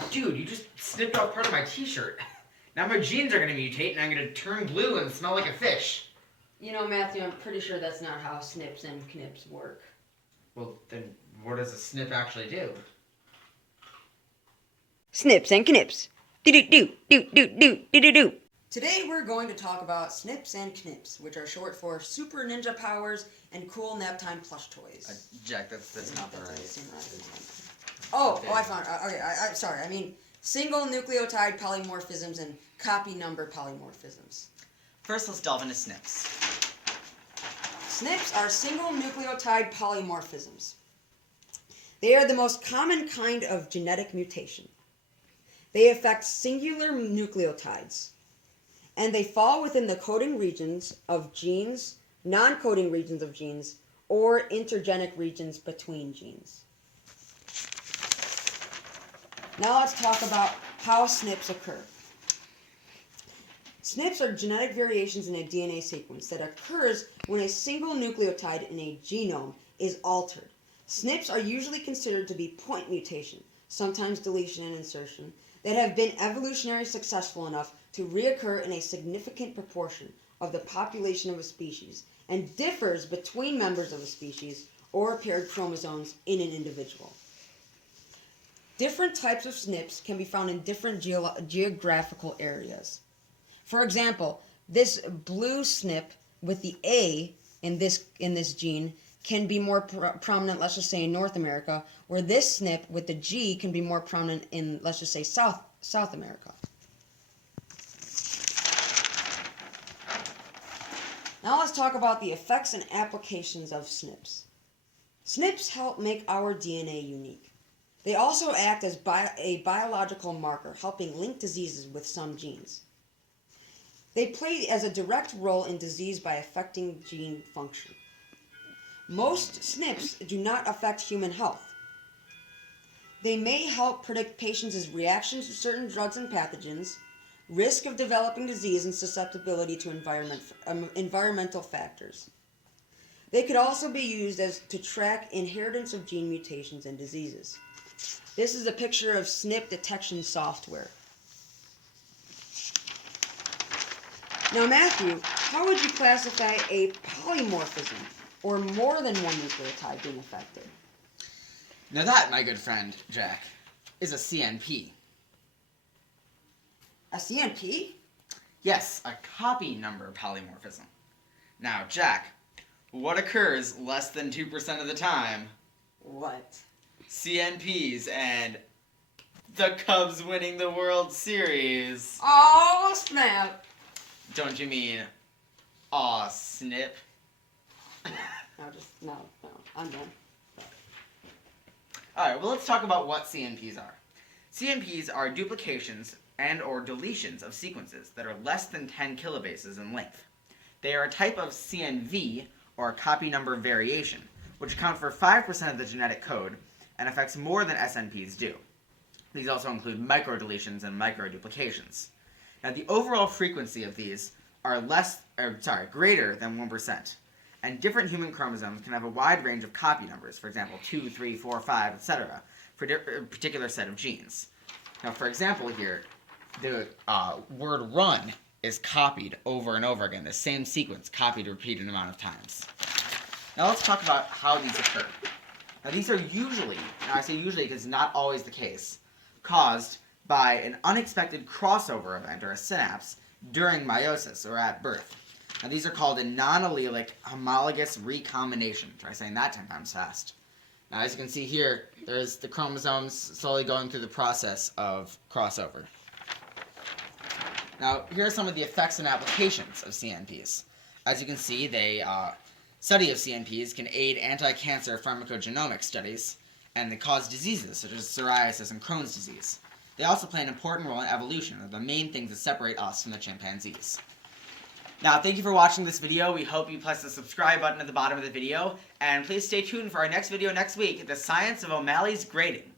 gosh. Dude, you just snipped off part of my t-shirt. Now my jeans are going to mutate and I'm going to turn blue and smell like a fish. You know, Matthew, I'm pretty sure that's not how SNPs and CNPs work. Well, then what does a SNP actually do? SNPs and CNPs. Do-do-do-do-do-do-do-do. Today we're going to talk about SNPs and CNPs, which are short for Super Ninja Powers and Cool Naptime Plush Toys. Jack, that's not the right. I found it. Okay, sorry. I mean single nucleotide polymorphisms and copy number polymorphisms. First, let's delve into SNPs. SNPs are single nucleotide polymorphisms. They are the most common kind of genetic mutation. They affect singular nucleotides, and they fall within the coding regions of genes, non-coding regions of genes, or intergenic regions between genes. Now let's talk about how SNPs occur. SNPs are genetic variations in a DNA sequence that occurs when a single nucleotide in a genome is altered. SNPs are usually considered to be point mutation, sometimes deletion and insertion, that have been evolutionarily successful enough to reoccur in a significant proportion of the population of a species and differs between members of a species or paired chromosomes in an individual. Different types of SNPs can be found in different geographical areas. For example, this blue SNP with the A in this gene can be more prominent, let's just say, in North America, where this SNP with the G can be more prominent in, let's just say, South America. Now let's talk about the effects and applications of SNPs. SNPs help make our DNA unique. They also act as a biological marker, helping link diseases with some genes. They play as a direct role in disease by affecting gene function. Most SNPs do not affect human health. They may help predict patients' reactions to certain drugs and pathogens, risk of developing disease, and susceptibility to environmental factors. They could also be used to track inheritance of gene mutations and diseases. This is a picture of SNP detection software. Now, Matthew, how would you classify a polymorphism, or more than one nucleotide being affected? Now that, my good friend, Jack, is a CNP. A CNP? Yes, a copy number polymorphism. Now, Jack, what occurs less than 2% of the time? What? CNPs and the Cubs winning the World Series. Oh, snap! Don't you mean, aw, SNP? No, I'm done. Alright, well let's talk about what CNPs are. CNPs are duplications and or deletions of sequences that are less than 10 kilobases in length. They are a type of CNV, or copy number variation, which account for 5% of the genetic code and affects more than SNPs do. These also include microdeletions and microduplications. Now, the overall frequency of these are greater than 1%, and different human chromosomes can have a wide range of copy numbers, for example, 2, 3, 4, 5, etc., for a particular set of genes. Now, for example here, the word run is copied over and over again, the same sequence copied a repeated amount of times. Now let's talk about how these occur. Now these are usually, and I say usually because it's not always the case, caused by an unexpected crossover event, or a synapse, during meiosis, or at birth. Now these are called a non-allelic homologous recombination. Try saying that 10 times fast. Now as you can see here, there's the chromosomes slowly going through the process of crossover. Now here are some of the effects and applications of CNPs. As you can see, study of CNPs can aid anti-cancer pharmacogenomic studies, and they cause diseases such as psoriasis and Crohn's disease. They also play an important role in evolution, are the main things that separate us from the chimpanzees. Now, thank you for watching this video. We hope you press the subscribe button at the bottom of the video, and please stay tuned for our next video next week, The Science of O'Malley's Grading.